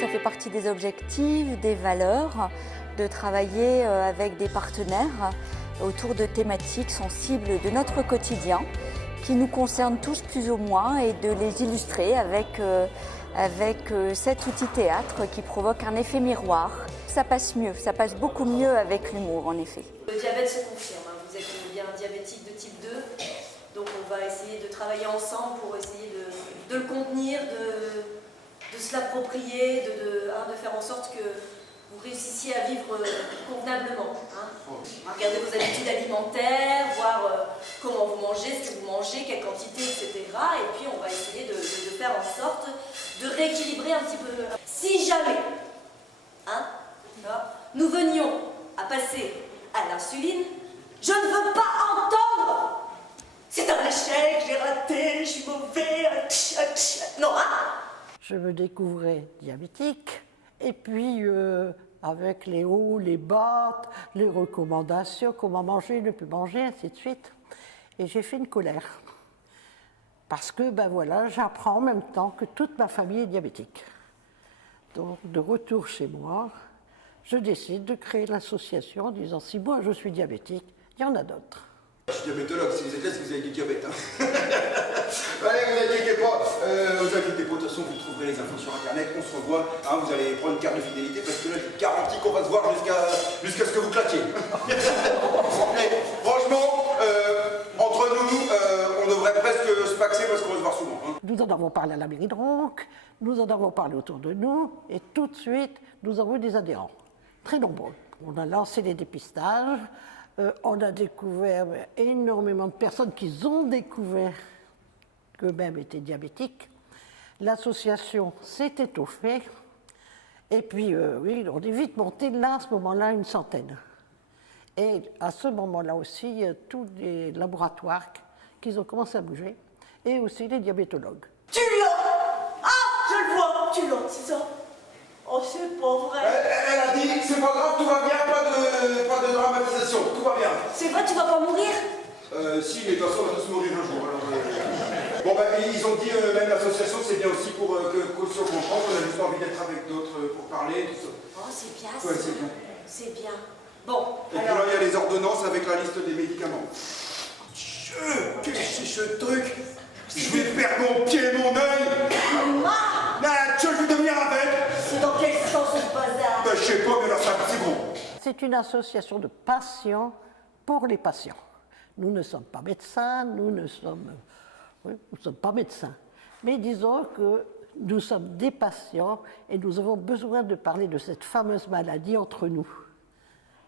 ça fait partie des objectifs, des valeurs, de travailler avec des partenaires autour de thématiques sensibles de notre quotidien qui nous concernent tous plus ou moins et de les illustrer avec cet outil théâtre qui provoque un effet miroir. Ça passe mieux, ça passe beaucoup mieux avec l'humour en effet. Le diabète se confirme, hein. Vous êtes bien diabétique de type 2, donc on va essayer de travailler ensemble pour essayer de le contenir, de se l'approprier, de faire en sorte que vous réussissiez à vivre convenablement. Hein. Regardez vos habitudes alimentaires, voir comment vous mangez, ce que vous mangez, quelle quantité, etc. Et puis on va essayer de faire en sorte de rééquilibrer un petit peu. Si jamais nous venions à passer à l'insuline, je ne veux pas entendre « c'est un échec, j'ai raté, je suis mauvais, non, hein !» Je me découvrais diabétique et puis avec les hauts, les bas, les recommandations, comment manger, ne plus manger, ainsi de suite. Et j'ai fait une colère. Parce que, ben voilà, j'apprends en même temps que toute ma famille est diabétique. Donc, de retour chez moi, je décide de créer l'association en disant, si moi je suis diabétique, il y en a d'autres. Je suis diabétologue, si vous êtes là, c'est que vous avez du diabète. Hein. Allez, vous inquiétez pas, de toute façon, vous trouverez les infos sur Internet, on se revoit, hein, vous allez prendre une carte de fidélité, parce que là, je vous garantis qu'on va se voir jusqu'à ce que vous claquiez. Franchement, entre nous, on devrait presque se paxer parce qu'on va se voir souvent. Hein. Nous en avons parlé à la mairie de Ronques, nous en avons parlé autour de nous, et tout de suite, nous avons eu des adhérents, très nombreux. On a lancé les dépistages, on a découvert énormément de personnes qui ont découvert qu'eux-mêmes étaient diabétiques. L'association s'est étoffée, et puis oui, on est vite monté là, à ce moment-là, une centaine. Et à ce moment-là aussi, tous les laboratoires qui ont commencé à bouger, et aussi les diabétologues. Tu l'as! Ah, je le vois! Tu l'as, c'est ça? Oh, c'est pas vrai! Elle a dit, c'est pas grave, tout va bien, pas de dramatisation, tout va bien. C'est vrai, tu vas pas mourir? Si, mais de toute façon, on va tous mourir un jour. Alors, Bon, bah, ils ont dit, même l'association, c'est bien aussi pour que si on comprend, on a juste envie d'être avec d'autres pour parler, tout ça. Oh, c'est bien, Ouais, c'est bien. C'est bien. Bon, et alors... puis là, il y a les ordonnances avec la liste des médicaments. Qu'est-ce que c'est ce truc? Je vais perdre mon pied et mon œil. Je vais devenir aveugle. C'est dans quel sens ce bazar? Ben, je sais pas, mais alors ça, c'est gros. C'est une association de patients pour les patients. Nous ne sommes pas médecins, nous ne sommes pas médecins. Mais disons que nous sommes des patients et nous avons besoin de parler de cette fameuse maladie entre nous.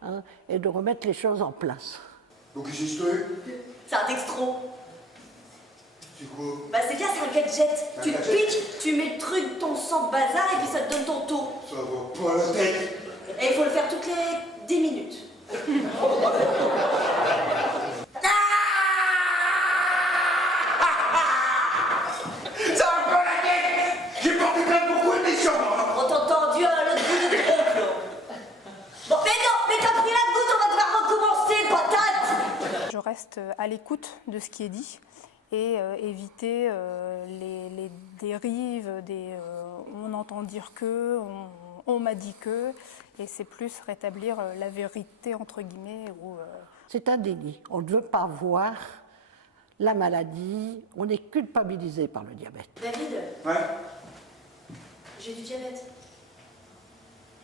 Hein, et de remettre les choses en place. Donc, qu'est-ce que c'est? C'est un dextro. C'est quoi? Bah c'est bien, c'est un gadget. Tu te piques, tu mets le truc, ton sang bazar et puis ça te donne ton taux. Ça va pas la tête. Et il faut le faire toutes les 10 minutes. Ça va pas la tête. J'ai porté plainte pour quoi, les gens? On t'entend Dieu à l'autre bout du trompe, là. Bon, mais non, mais t'as pris la goutte, on va devoir recommencer, patate. Je reste à l'écoute de ce qui est dit et éviter les dérives, on entend dire que, on m'a dit que, et c'est plus rétablir la vérité entre guillemets. C'est un déni. On ne veut pas voir la maladie, on est culpabilisé par le diabète. David, Ouais. j'ai du diabète.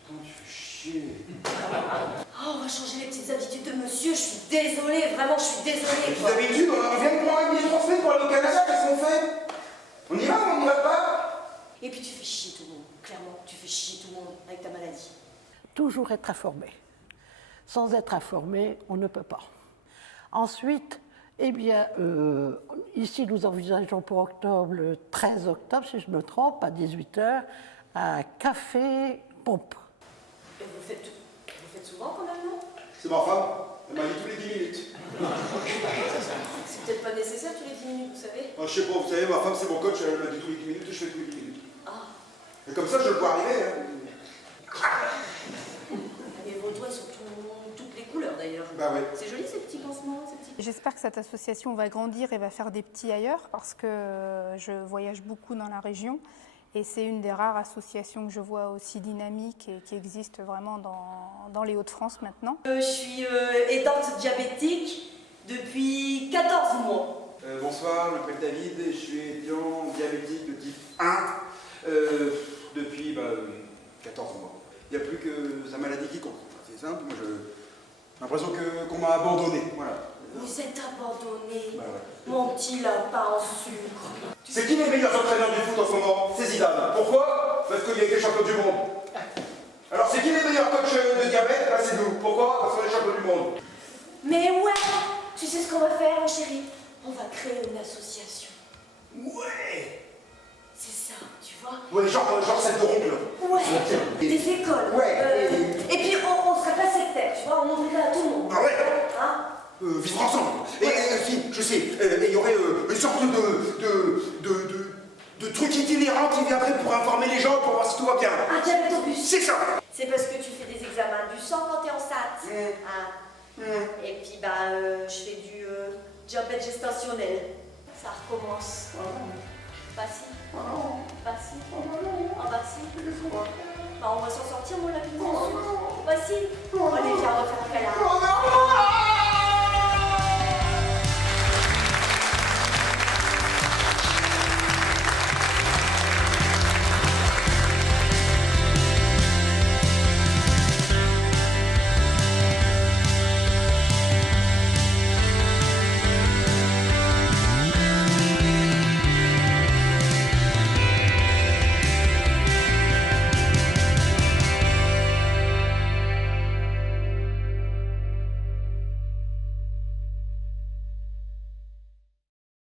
Putain, tu fais chier. Oh, on va changer les petites habitudes de monsieur, je suis désolée, vraiment, je suis désolée. Puis d'habitude, on vient de prendre un billet 3 semaines pour aller au Canada, qu'est-ce qu'on fait? On y va ou on n'y va pas? Et puis tu fais chier tout le monde, clairement, tu fais chier tout le monde avec ta maladie. Toujours être informé. Sans être informé, on ne peut pas. Ensuite, eh bien, ici nous envisageons pour octobre, le 13 octobre, si je me trompe, à 18h, un café pompe. Et vous faites souvent quand même, non? C'est ma femme, elle m'a dit tous les 10 minutes. C'est peut-être pas nécessaire tous les 10 minutes, vous savez. Ah, je sais pas, vous savez, ma femme c'est mon coach, elle m'a dit tous les 10 minutes, je fais tous les 10 minutes. Ah. Et comme ça, je le vois arriver. Hein. Et vos doigts sont toutes les couleurs d'ailleurs. Bah ouais. C'est joli ces petits pansements, ces petits... J'espère que cette association va grandir et va faire des petits ailleurs parce que je voyage beaucoup dans la région Et c'est une des rares associations que je vois aussi dynamique et qui existe vraiment dans les Hauts-de-France maintenant. Je suis aidante diabétique depuis 14 mois. Bonsoir, je m'appelle David, je suis étudiant diabétique de type 1 depuis 14 mois. Il n'y a plus que sa maladie qui compte. C'est simple, moi j'ai l'impression qu'on m'a abandonné. Voilà. Vous êtes abandonné, Bah ouais. mon petit lapin en sucre. C'est qui les meilleurs entraîneurs du foot en ce moment? C'est Zidane. Pourquoi? Parce qu'il a été champion du monde. Alors c'est qui les meilleurs coachs de diabète? Bah, c'est nous. Pourquoi? Parce qu'on est champion du monde. Mais ouais, tu sais ce qu'on va faire, mon chéri? On va créer une association. Ouais. C'est ça, tu vois? Ouais, genre celle de Ronde. Ouais, des écoles. Ouais. Et puis on serait pas sectaire, tu vois, on montrerait à tout le monde. Ah ouais. Hein? Vivre ensemble. Et si, je sais, il y aurait une sorte de truc itinérant qui viendrait pour informer les gens, pour voir si tout va bien. Un diabétobus. C'est ça. C'est parce que tu fais des examens du sang quand t'es en SAT. Hein? Et puis je fais du diabète gestationnel. Ça recommence. Bah si. Bah si. Ah bah si. Bah on va s'en sortir mon lapin. Bah si. Allez viens, on va faire un câlin.